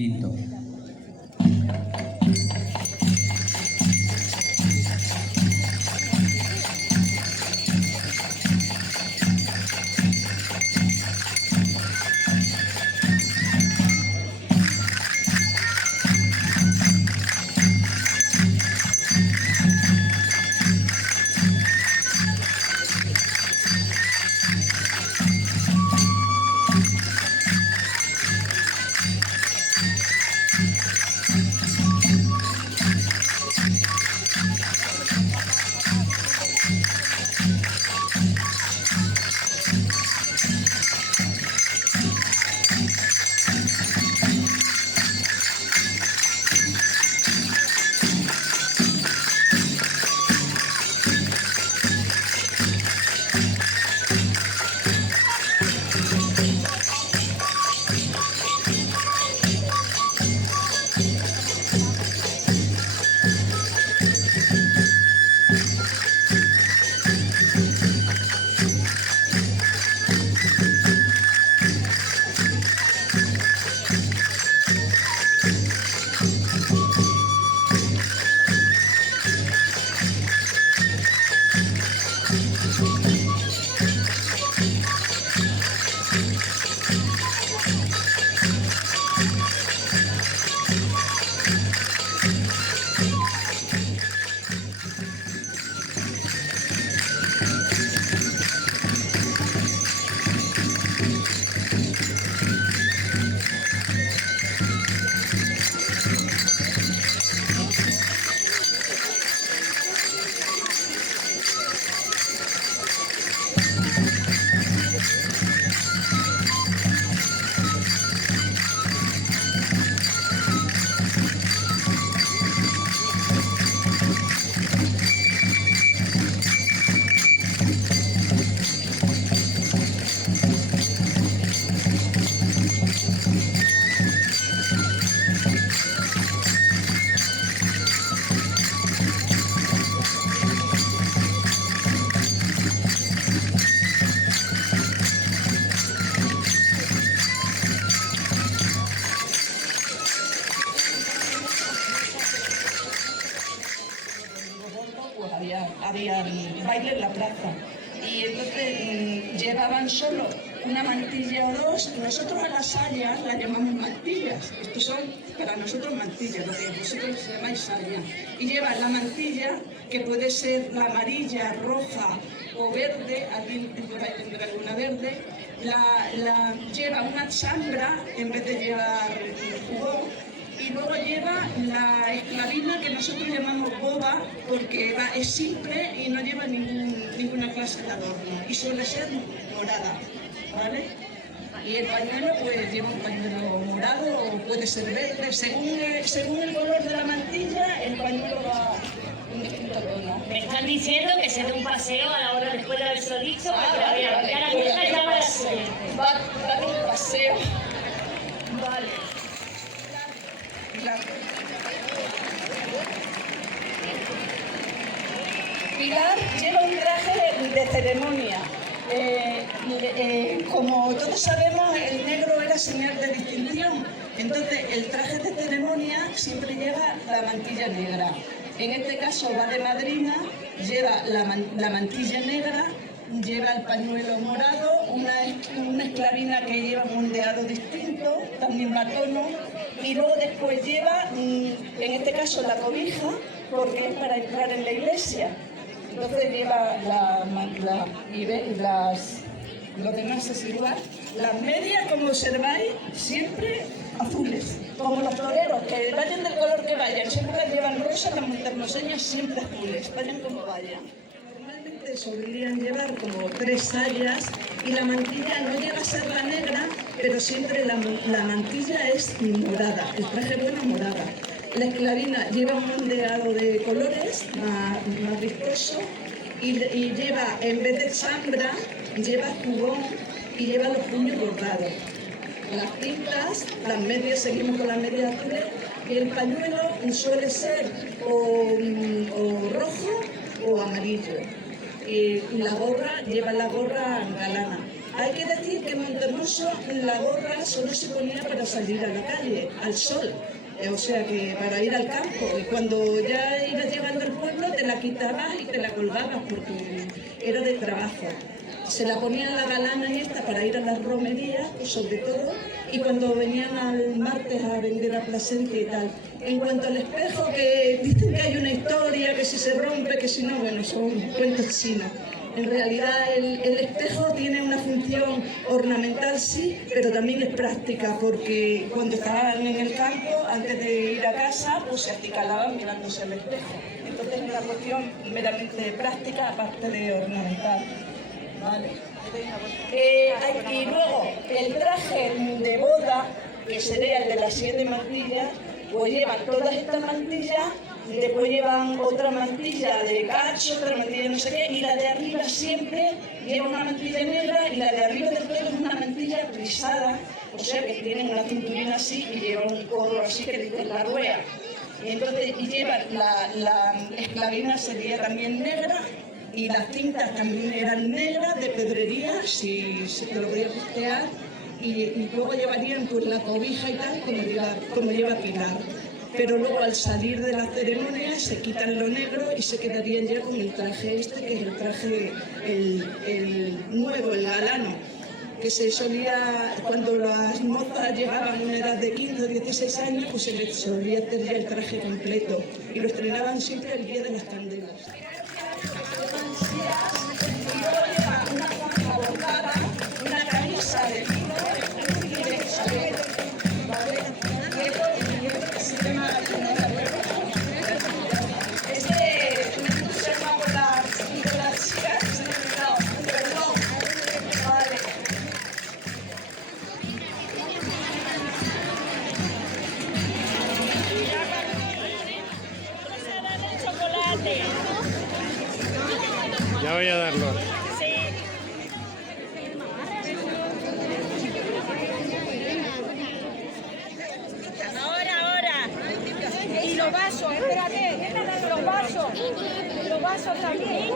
distinto. Había baile en la plaza y entonces llevaban solo una mantilla o dos. Nosotros a las sayas las llamamos mantillas. Estos son para nosotros mantillas, lo que vosotros llamáis saya. Y llevan la mantilla, que puede ser la amarilla, roja o verde, aquí tendrá alguna verde. Lleva una chambra en vez de llevar jubón. Y luego lleva la esclavina, que nosotros llamamos boba, porque es simple y no lleva ninguna clase de adorno. Y suele ser morada, ¿vale? Y el pañuelo, pues lleva un pañuelo morado o puede ser verde. Según el color de la mantilla, el pañuelo va un distinto tono. Me están diciendo que se dé un paseo a la hora después de haberse dicho, Vale, dale un paseo. Vale. Pilar lleva un traje de ceremonia. Como todos sabemos, el negro era señal de distinción. Entonces, el traje de ceremonia siempre lleva la mantilla negra. En este caso va de madrina, lleva la mantilla negra, lleva el pañuelo morado, una esclavina que lleva un ondeado distinto, también va a tono, y luego después lleva, en este caso, la cobija, porque es para entrar en la iglesia. Entonces lleva lo demás es igual. Las medias, como observáis, siempre azules, como los toreros, que vayan del color que vayan, siempre las llevan rosas, las montermoseñas siempre azules, vayan como vayan. Normalmente solían llevar como 3 sayas y la mantilla no llega a ser la negra, pero siempre la mantilla es morada, el traje bueno morada. La esclavina lleva un ondeado de colores más vistoso y lleva, en vez de chambra, lleva jubón y lleva los puños bordados. Las cintas, las medias, seguimos con las medias azules, y el pañuelo suele ser o rojo o amarillo. Y la gorra, lleva la gorra galana. Hay que decir que en Montermoso la gorra solo se ponía para salir a la calle, al sol. O sea que para ir al campo, y cuando ya ibas llegando al pueblo te la quitabas y te la colgabas porque era de trabajo. Se la ponían la galana y esta para ir a las romerías, sobre todo, y cuando venían al martes a vender a Plasencia y tal. En cuanto al espejo, que dicen que hay una historia, que si se rompe, que si no, bueno, son cuentos chinos. En realidad el espejo tiene una función ornamental, sí, pero también es práctica, porque cuando estaban en el campo, antes de ir a casa, pues se acicalaban mirándose al espejo. Entonces es una cuestión meramente práctica, aparte de ornamental. Vale. Y luego, el traje de boda, que sería el de las 7 mantillas, pues llevan todas estas mantillas, después llevan otra mantilla de cacho, otra mantilla no sé qué, y la de arriba siempre lleva una mantilla negra y la de arriba del todo es una mantilla frisada, o sea que tienen una cinturina así y llevan un gorro así que dice la ruea. Y entonces llevan la esclavina sería también negra, y las cintas también eran negras de pedrería, si se te lo voy a costear, y luego llevarían pues la cobija y tal, como lleva Pilar. Pero luego al salir de la ceremonia se quitan lo negro y se quedarían ya con el traje este, que es el traje el nuevo, el galano, que se solía, cuando las mozas llegaban a una edad de 15 o 16 años, pues se les solía hacer ya el traje completo, y lo estrenaban siempre el día de las candelas. Y luego lleva una faja bordada, una camisa de lino y de chalet, ¿vale? Y esto que se llama me observa con las chicas, no, perdón, vale. Ya voy a darlo. Ahora. Y los vasos, espérate, los vasos también.